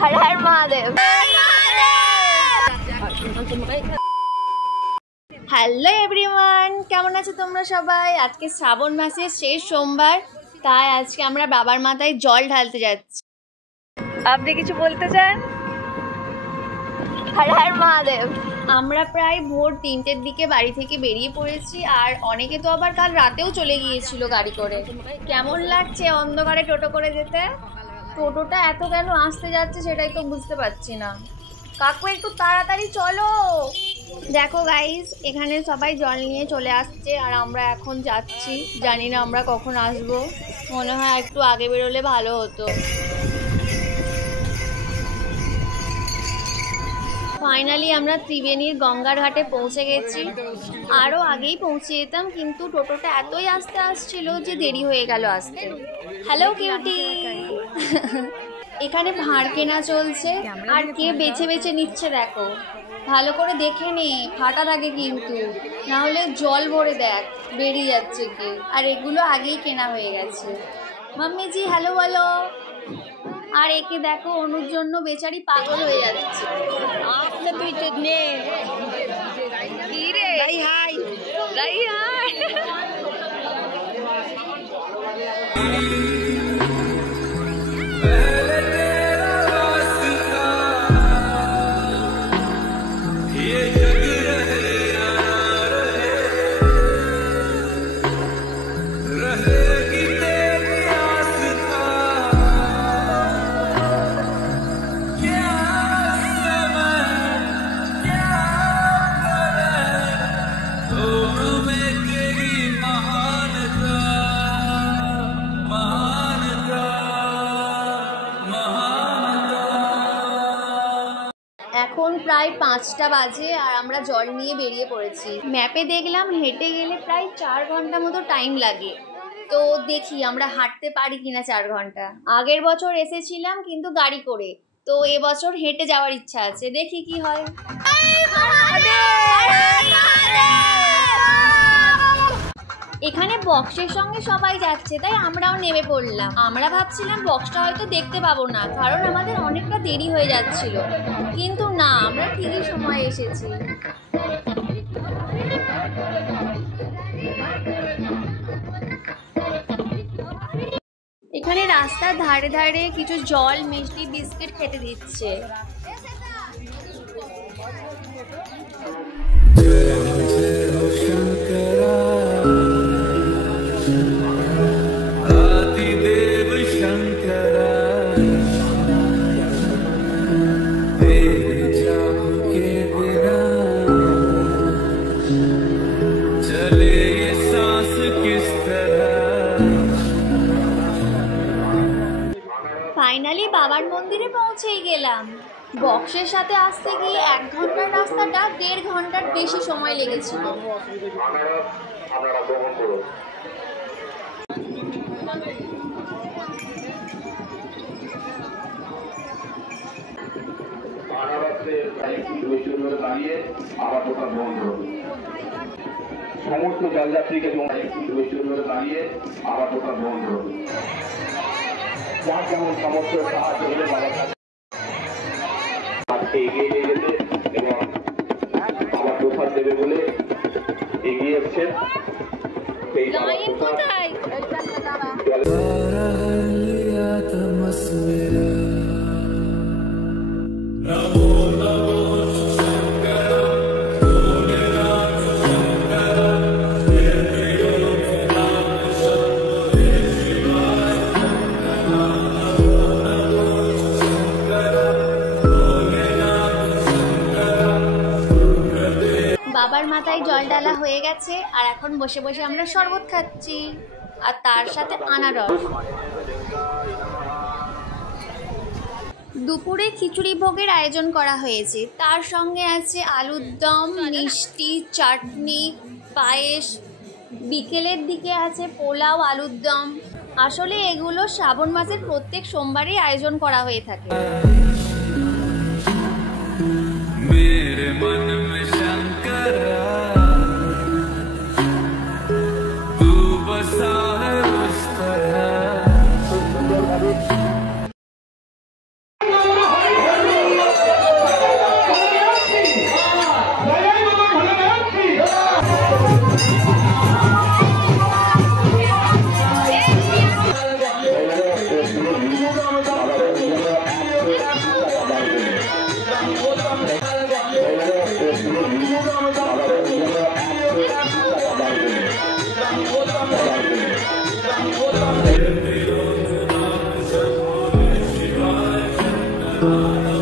हर हर Mahadev. Hello everyone, কেমন আছো তোমরা সবাই? আজকে শ্রাবণ মাসের শেষ সোমবার, তাই আজকে আমরা বাবার মাথায় জল ঢালতে যাচ্ছি। আপনি কিছু বলতে চান? হর হর মহাদেব। আমরা প্রায় ভোর 3টের দিকে বাড়ি থেকে বেরিয়ে পড়েছি, আর অনেকে তো আবার কাল রাতেও চলে গিয়েছিল গাড়ি করে। কেমন লাগছে অন্ধকারে টোটো করে যেতে? টোটোটা এত কেন আসতে যাচ্ছে সেটাই তো বুঝতে পারছি না। কাকু একটু তাড়াতাড়ি চলো। দেখো গাইস, এখানে সবাই জল নিয়ে চলে আসছে আর আমরা এখন যাচ্ছি। জানি না আমরা কখন আসবো, মনে হয় একটু আগে বেরোলে ভালো হতো। ফাইনালি আমরা ত্রিবেণীর গঙ্গার ঘাটে পৌঁছে গেছি। আরও আগেই পৌঁছে যেতাম, কিন্তু টোটোটা এতই আসতে আসছিল যে দেরি হয়ে গেল আসতে। Hello cutie. এখানে ভাঁড় কেনা চলছে, আর কে বেছে বেছে নিচ্ছে দেখো। ভালো করে দেখে নে, ফাটা থাকে কিন্তু, না হলে জল ভরে দেখ বেরিয়ে যাচ্ছে কি। আর এগুলো আগেই কেনা হয়ে গেছে। মাম্মি জি হ্যালো বলো। আর একে দেখো, অনুর জন্য বেচারি পাগল হয়ে যাচ্ছে। এখন প্রায় 5টা বাজে আর আমরা জল নিয়ে বেরিয়ে পড়েছি। ম্যাপে দেখলাম হেঁটে গেলে প্রায় 4 ঘন্টা মতো টাইম লাগে। তো দেখি আমরা হাঁটতে পারি কিনা 4 ঘন্টা। আগের বছর এসেছিলাম কিন্তু গাড়ি করে, তো এবছর হেঁটে যাওয়ার ইচ্ছা আছে, দেখি কি হয়। এখানে বক্সের সঙ্গে সবাই যাচ্ছে, তাই আমরাও নেমে পড়লাম। আমরা ভাবছিলাম বক্সটা হয়তো দেখতে পাবো না, কারণ আমাদের অনেকটা দেরি হয়ে যাচ্ছিল, কিন্তু না, আমরা ঠিকই সময় এসেছি। এখানে রাস্তার ধারে ধারে কিছু জল, মিষ্টি, বিস্কিট খেতে দিচ্ছে। ফাইনালি বাবার মন্দিরে পৌঁছেই গেলাম। বক্সের সাথে আসতে গিয়ে 1 ঘন্টার রাস্তাটা 1.5 ঘন্টার বেশি সময় লেগেছিল। সমস্ত জলযাত্রীকে দাঁড়িয়ে আবার টোটাল বন্ধ। যা যেমন সমস্ত সাহায্য হলে বাবার কাছে এগিয়ে নিয়ে যেতে এবং আবার প্রসাদ দেবে বলে এগিয়ে এসছেন। সেই বাবার মাথায় জল ঢালা হয়ে গেছে, আর এখন বসে বসে আমরা শরবত খাচ্ছি, আর তার সাথে আনারস। দুপুরে খিচুড়ি ভোগের আয়োজন করা হয়েছে, তার সঙ্গে আছে আলুর দম, মিষ্টি, চাটনি, পায়েস। বিকেলের দিকে আছে পোলাও, আলুর দম। আসলে এগুলো শ্রাবণ মাসের প্রত্যেক সোমবারই আয়োজন করা হয়ে থাকে। मेरे मन में शंकरा तू बसा है उस तरह। Thank